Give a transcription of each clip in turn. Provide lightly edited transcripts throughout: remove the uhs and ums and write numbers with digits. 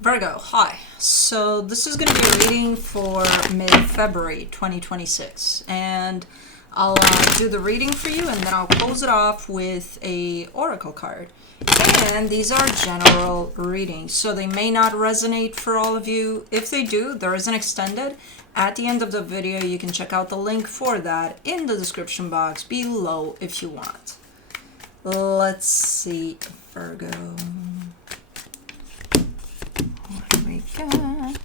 Virgo, hi. So this is going to be a reading for mid-February 2026, and I'll do the reading for you, and then I'll close it off with a oracle card. And these are general readings, so they may not resonate for all of you. If they do, there is an extended. At the end of the video, you can check out the link for that in the description box below if you want. Let's see, Virgo. We got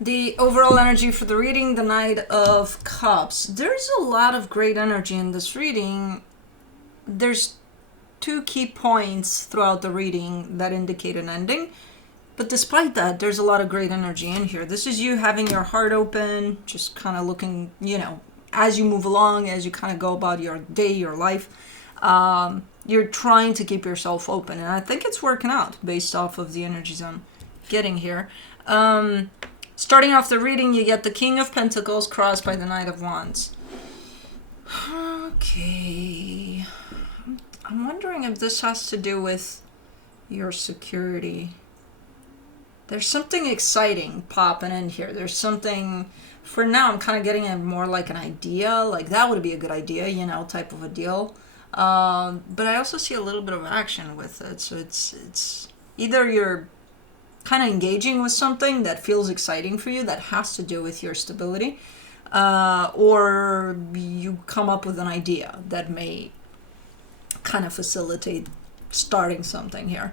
the overall energy for the reading, the Knight of Cups. There's a lot of great energy in this reading. There's two key points throughout the reading that indicate an ending, but despite that, there's a lot of great energy in here. This is you having your heart open, just kind of looking, as you move along, as you kind of go about your day, your life. You're trying to keep yourself open, and I think it's working out based off of the energies I'm getting here. Starting off the reading, you get the King of Pentacles crossed by the Knight of Wands. Okay. I'm wondering if this has to do with your security. There's something exciting popping in here. There's something, for now, I'm kind of getting it more like an idea, like that would be a good idea, type of a deal. But I also see a little bit of action with it. So it's either you're kind of engaging with something that feels exciting for you that has to do with your stability, or you come up with an idea that may kind of facilitate starting something here.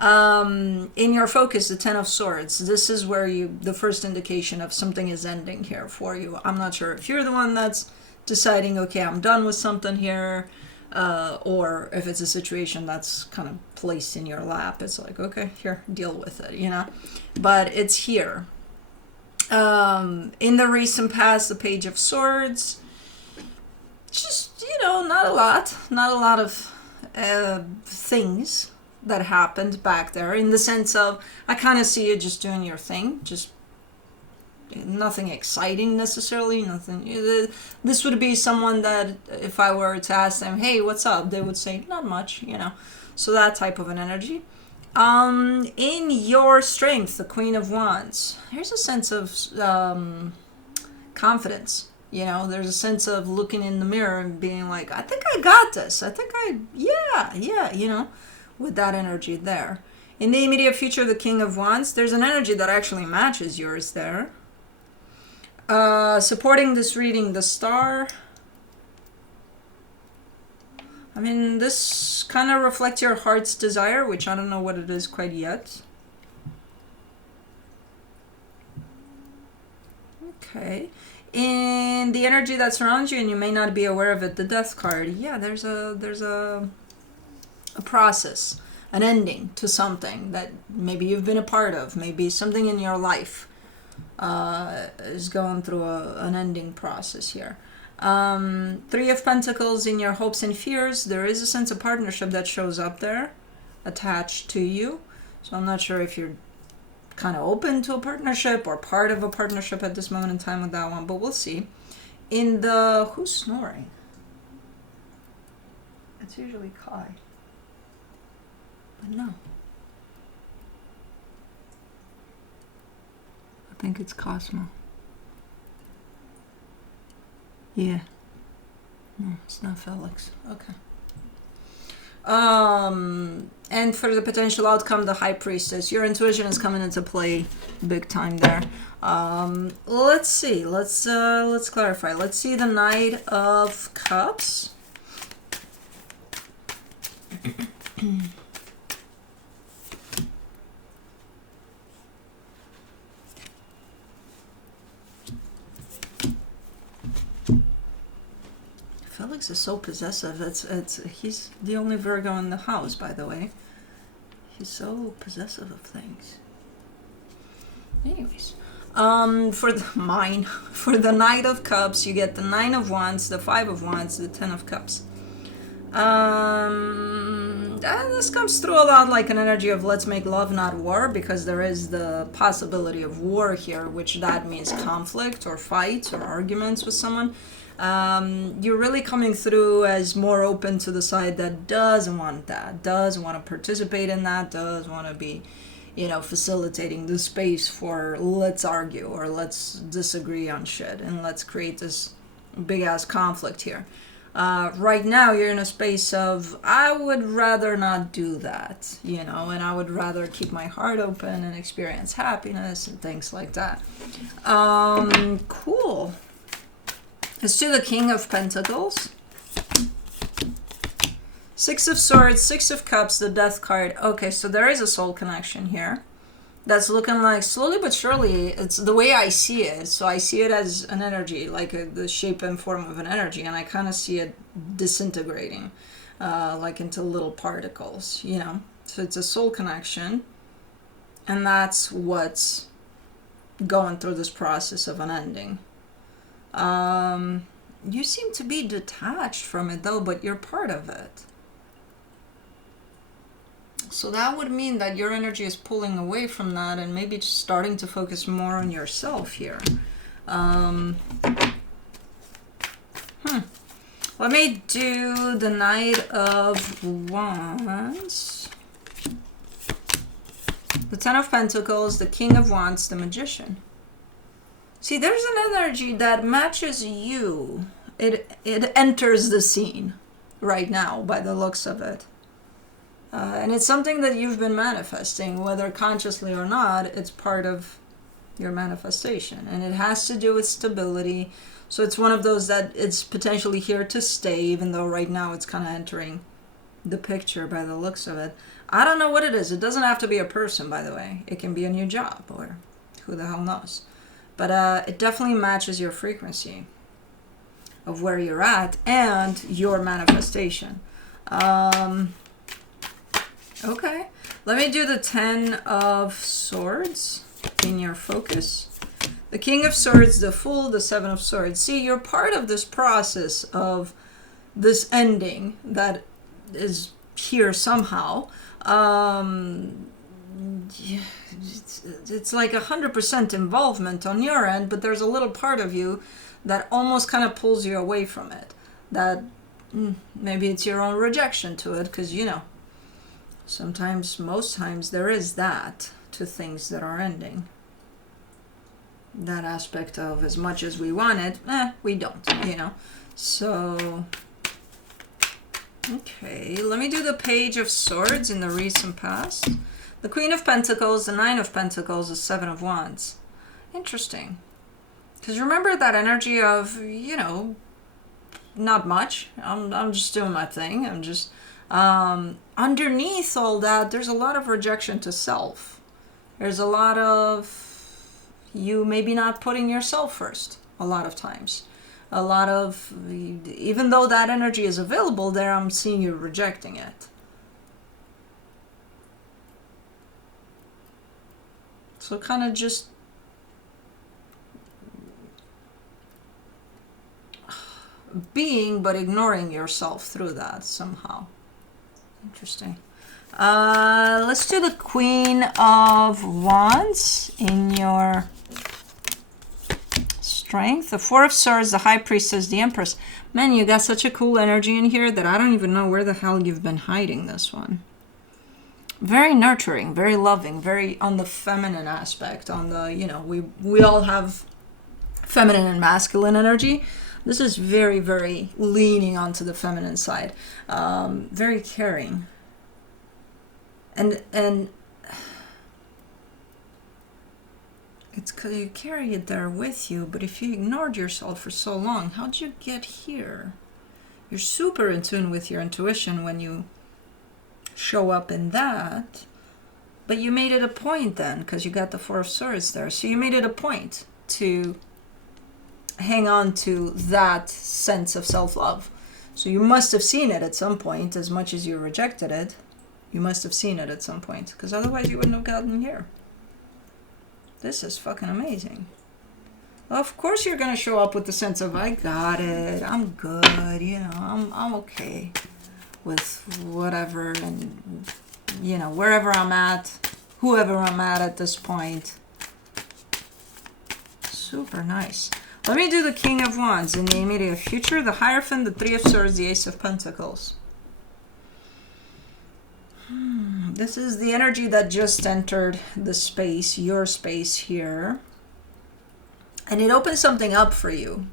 In your focus, the Ten of Swords, this is where the first indication of something is ending here for you. I'm not sure if you're the one that's deciding, okay, I'm done with something here, or if it's a situation that's kind of placed in your lap. It's like, okay, here, deal with it, but it's here. In the recent past, the Page of Swords, just, not a lot of things that happened back there, in the sense of, I kind of see you just doing your thing, just nothing exciting necessarily, nothing. This would be someone that if I were to ask them, hey, what's up, they would say not much, so that type of an energy. In your strength, the Queen of Wands, here's a sense of confidence. There's a sense of looking in the mirror and being like, I think I got this, with that energy there. In the immediate future, the King of Wands, there's an energy that actually matches yours there. Supporting this reading, the Star. I mean, this kind of reflects your heart's desire, which I don't know what it is quite yet. Okay. In the energy that surrounds you, and you may not be aware of it, the Death card. Yeah, there's a process, an ending to something that maybe you've been a part of, maybe something in your life is going through an ending process here. Three of Pentacles, in your hopes and fears, there is a sense of partnership that shows up there attached to you. So I'm not sure if you're kind of open to a partnership or part of a partnership at this moment in time with that one, but we'll see. In the, who's snoring? It's usually Kai, but no. I think it's Cosmo. Yeah. No, it's not Felix. Okay. And for the potential outcome, the High Priestess. Your intuition is coming into play big time there. Let's see. Let's clarify. Let's see the Knight of Cups. Felix is so possessive. He's the only Virgo in the house, by the way. He's so possessive of things. Anyways, for the Knight of Cups, you get the Nine of Wands, the Five of Wands, the Ten of Cups. This comes through a lot like an energy of let's make love, not war, because there is the possibility of war here, which that means conflict or fights or arguments with someone. You're really coming through as more open to the side that doesn't want that, doesn't want to participate in that, does want to be, you know, facilitating the space for let's argue or let's disagree on shit and let's create this big ass conflict here. Right now you're in a space of I would rather not do that, you know, and I would rather keep my heart open and experience happiness and things like that. Cool. Let's do the King of Pentacles. Six of Swords, Six of Cups, the Death card. Okay, so there is a soul connection here. That's looking like slowly but surely, it's the way I see it. So I see it as an energy, like the shape and form of an energy, and I kind of see it disintegrating, like into little particles, you know. So it's a soul connection, and that's what's going through this process of an ending. You seem to be detached from it though, but you're part of it. So that would mean that your energy is pulling away from that and maybe just starting to focus more on yourself here. Let me do the Knight of Wands, the Ten of Pentacles, the King of Wands, the Magician. See, there's an energy that matches you. It enters the scene right now by the looks of it. And it's something that you've been manifesting, whether consciously or not. It's part of your manifestation. And it has to do with stability. So it's one of those that it's potentially here to stay, even though right now it's kind of entering the picture by the looks of it. I don't know what it is. It doesn't have to be a person, by the way. It can be a new job or who the hell knows. But it definitely matches your frequency of where you're at and your manifestation. Okay, let me do the Ten of Swords in your focus. The King of Swords, the Fool, the Seven of Swords. See, you're part of this process of this ending that is here somehow. It's like 100% involvement on your end, but there's a little part of you that almost kind of pulls you away from it. That maybe it's your own rejection to it, because, you know, sometimes, most times, there is that to things that are ending. That aspect of as much as we want it, we don't, you know. So, okay, let me do the Page of Swords in the recent past. The Queen of Pentacles, the Nine of Pentacles, the Seven of Wands. Interesting. Because remember that energy of, you know, not much. I'm just doing my thing. I'm just... underneath all that, there's a lot of rejection to self. There's a lot of you maybe not putting yourself first a lot of times. A lot of, even though that energy is available there, I'm seeing you rejecting it. So kind of just being but ignoring yourself through that somehow. Interesting. Let's do the Queen of Wands in your Strength. The Four of Swords, the High Priestess, the Empress. Man, you got such a cool energy in here that I don't even know where the hell you've been hiding this one. Very nurturing, very loving, very on the feminine aspect. On the, you know, we all have feminine and masculine energy. This is very, very leaning onto the feminine side. Very caring. And it's because you carry it there with you, but if you ignored yourself for so long, how'd you get here? You're super in tune with your intuition when you show up in that, but you made it a point then, because you got the Four of Swords there. So you made it a point to hang on to that sense of self-love. So you must have seen it at some point, as much as you rejected it. You must have seen it at some point, because otherwise you wouldn't have gotten here. This is fucking amazing. Well, of course you're going to show up with the sense of, I got it, I'm good, you know, I'm okay with whatever, and, you know, wherever I'm at, whoever I'm at this point. Super nice. Let me do the King of Wands in the immediate future, the Hierophant, the Three of Swords, the Ace of Pentacles. This is the energy that just entered the space, your space here. And it opens something up for you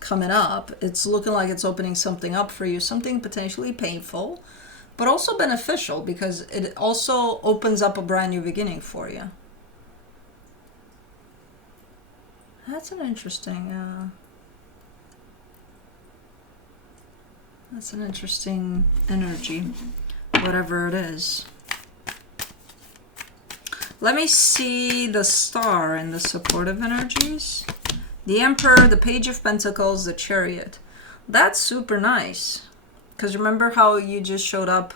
coming up. It's looking like it's opening something up for you, something potentially painful, but also beneficial because it also opens up a brand new beginning for you. That's an interesting energy, whatever it is. Let me see the Star and the supportive energies. The Emperor, the Page of Pentacles, the Chariot. That's super nice. Because remember how you just showed up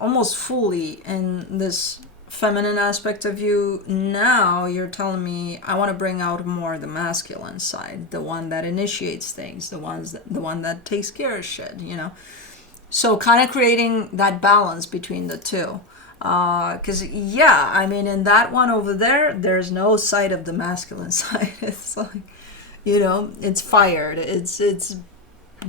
almost fully in this feminine aspect of you. Now you're telling me I want to bring out more the masculine side, the one that initiates things, the one that takes care of shit, you know. So kind of creating that balance between the two. Because yeah, I mean, in that one over there, there's no sight of the masculine side. It's like, you know, it's fired, it's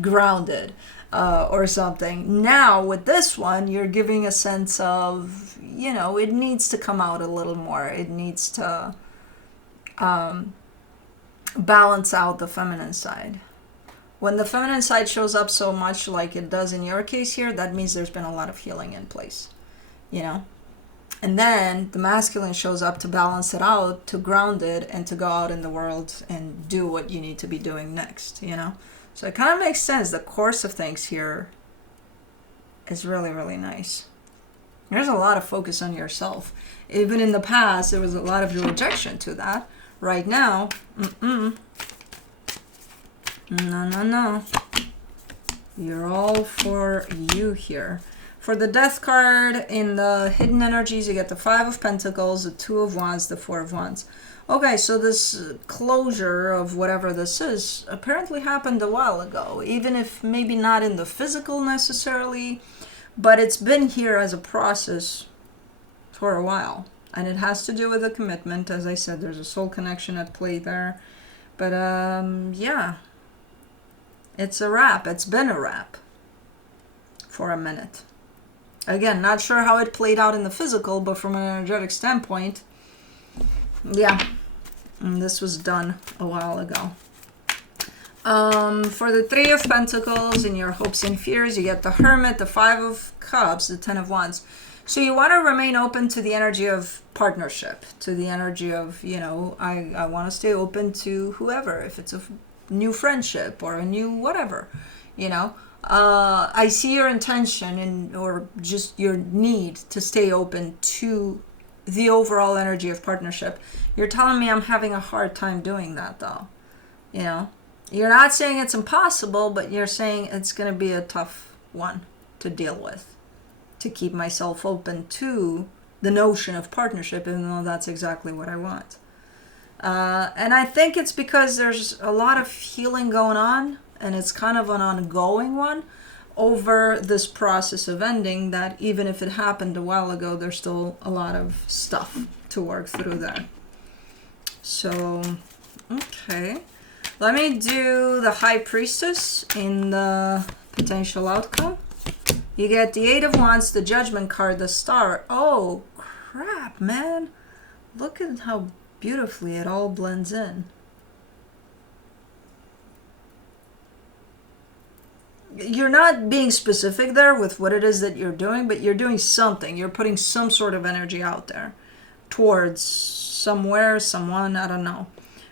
grounded, or something. Now with this one, you're giving a sense of, you know, it needs to come out a little more. It needs to balance out the feminine side. When the feminine side shows up so much like it does in your case here, that means there's been a lot of healing in place, you know. And then the masculine shows up to balance it out, to ground it, and to go out in the world and do what you need to be doing next, you know. So it kind of makes sense. The course of things here is really, really nice. There's a lot of focus on yourself. Even in the past, there was a lot of rejection to that. Right now, no. You're all for you here. For the Death card, in the hidden energies, you get the Five of Pentacles, the Two of Wands, the Four of Wands. Okay, so this closure of whatever this is apparently happened a while ago, even if maybe not in the physical necessarily, but it's been here as a process for a while. And it has to do with a commitment. As I said, there's a soul connection at play there. But yeah, it's a wrap. It's been a wrap for a minute. Again, not sure how it played out in the physical, but from an energetic standpoint, yeah, and this was done a while ago. For the Three of Pentacles, in your hopes and fears, you get the Hermit, the Five of Cups, the Ten of Wands. So you want to remain open to the energy of partnership, to the energy of, you know, I want to stay open to whoever, if it's a new friendship or a new whatever, you know. I see your intention and or just your need to stay open to the overall energy of partnership. You're telling me I'm having a hard time doing that though. You know, you're not saying it's impossible, but you're saying it's going to be a tough one to deal with, to keep myself open to the notion of partnership, even though that's exactly what I want. And I think it's because there's a lot of healing going on, and it's kind of an ongoing one over this process of ending, that even if it happened a while ago, there's still a lot of stuff to work through there. So, okay. Let me do the High Priestess in the potential outcome. You get the Eight of Wands, the Judgment card, the Star. Oh, crap, man. Look at how beautifully it all blends in. You're not being specific there with what it is that you're doing, but you're doing something. You're putting some sort of energy out there towards somewhere, someone, I don't know.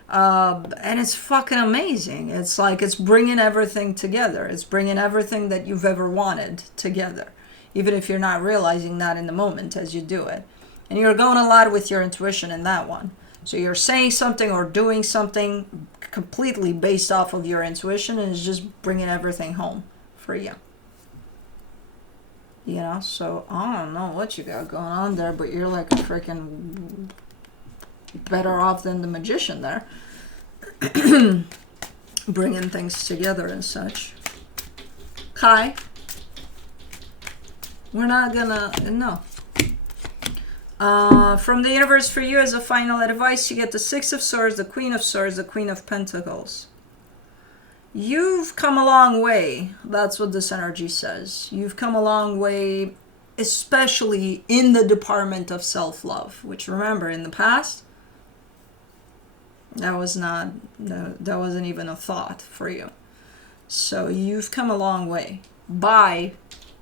And it's fucking amazing. It's like it's bringing everything together. It's bringing everything that you've ever wanted together, even if you're not realizing that in the moment as you do it. And you're going a lot with your intuition in that one. So you're saying something or doing something completely based off of your intuition, and it's just bringing everything home for you. You know, so I don't know what you got going on there, but you're like a freaking better off than the magician there. Bringing things together and such. Kai, we're not gonna, no. From the universe for you as a final advice, you get the Six of Swords, the Queen of Swords, the Queen of Pentacles. You've come a long way. That's what this energy says. You've come a long way, especially in the department of self-love, which, remember, in the past, that wasn't even a thought for you. So you've come a long way by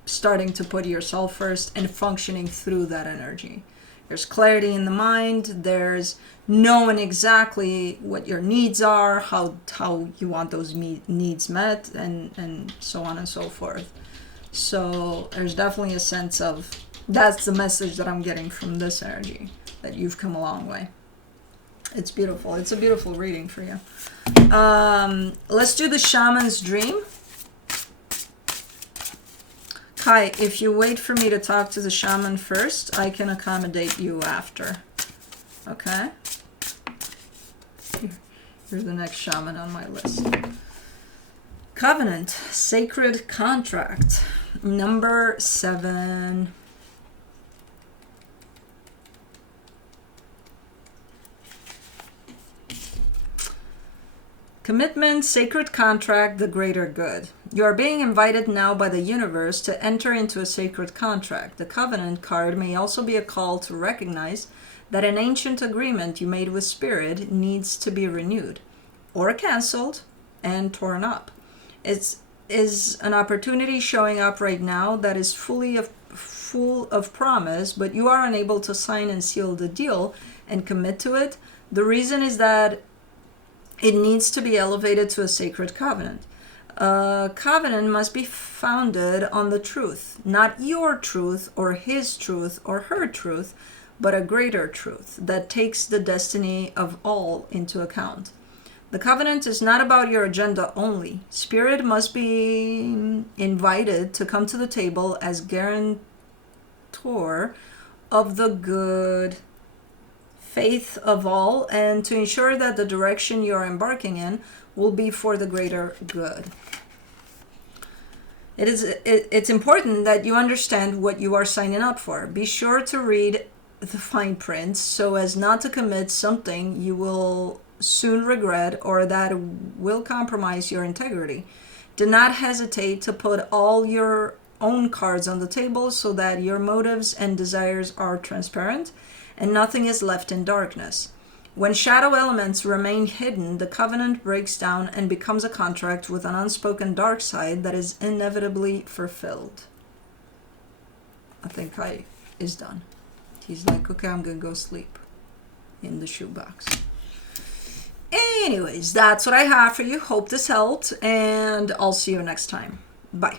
starting to put yourself first and functioning through that energy. There's clarity in the mind. There's knowing exactly what your needs are, how you want those needs met, and so on and so forth. So there's definitely a sense of, that's the message that I'm getting from this energy, that you've come a long way. It's beautiful. It's a beautiful reading for you. Let's do the shaman's dream. Kai, if you wait for me to talk to the shaman first, I can accommodate you after. Okay? You're the next shaman on my list. Covenant, sacred contract, number 7. Commitment, sacred contract, the greater good. You are being invited now by the universe to enter into a sacred contract. The covenant card may also be a call to recognize that an ancient agreement you made with spirit needs to be renewed or canceled and torn up. It is an opportunity showing up right now that is full of promise, but you are unable to sign and seal the deal and commit to it. The reason is that it needs to be elevated to a sacred covenant. A covenant must be founded on the truth, not your truth or his truth or her truth, but a greater truth that takes the destiny of all into account. The covenant is not about your agenda only. Spirit must be invited to come to the table as guarantor of the good faith of all, and to ensure that the direction you're embarking in will be for the greater good. It's important that you understand what you are signing up for. Be sure to read the fine print so as not to commit something you will soon regret or that will compromise your integrity. Do not hesitate to put all your own cards on the table so that your motives and desires are transparent and nothing is left in darkness. When shadow elements remain hidden, the covenant breaks down and becomes a contract with an unspoken dark side that is inevitably fulfilled. I think Kai is done. He's like, okay, I'm gonna go sleep in the shoebox. Anyways, that's what I have for you. Hope this helped, and I'll see you next time. Bye.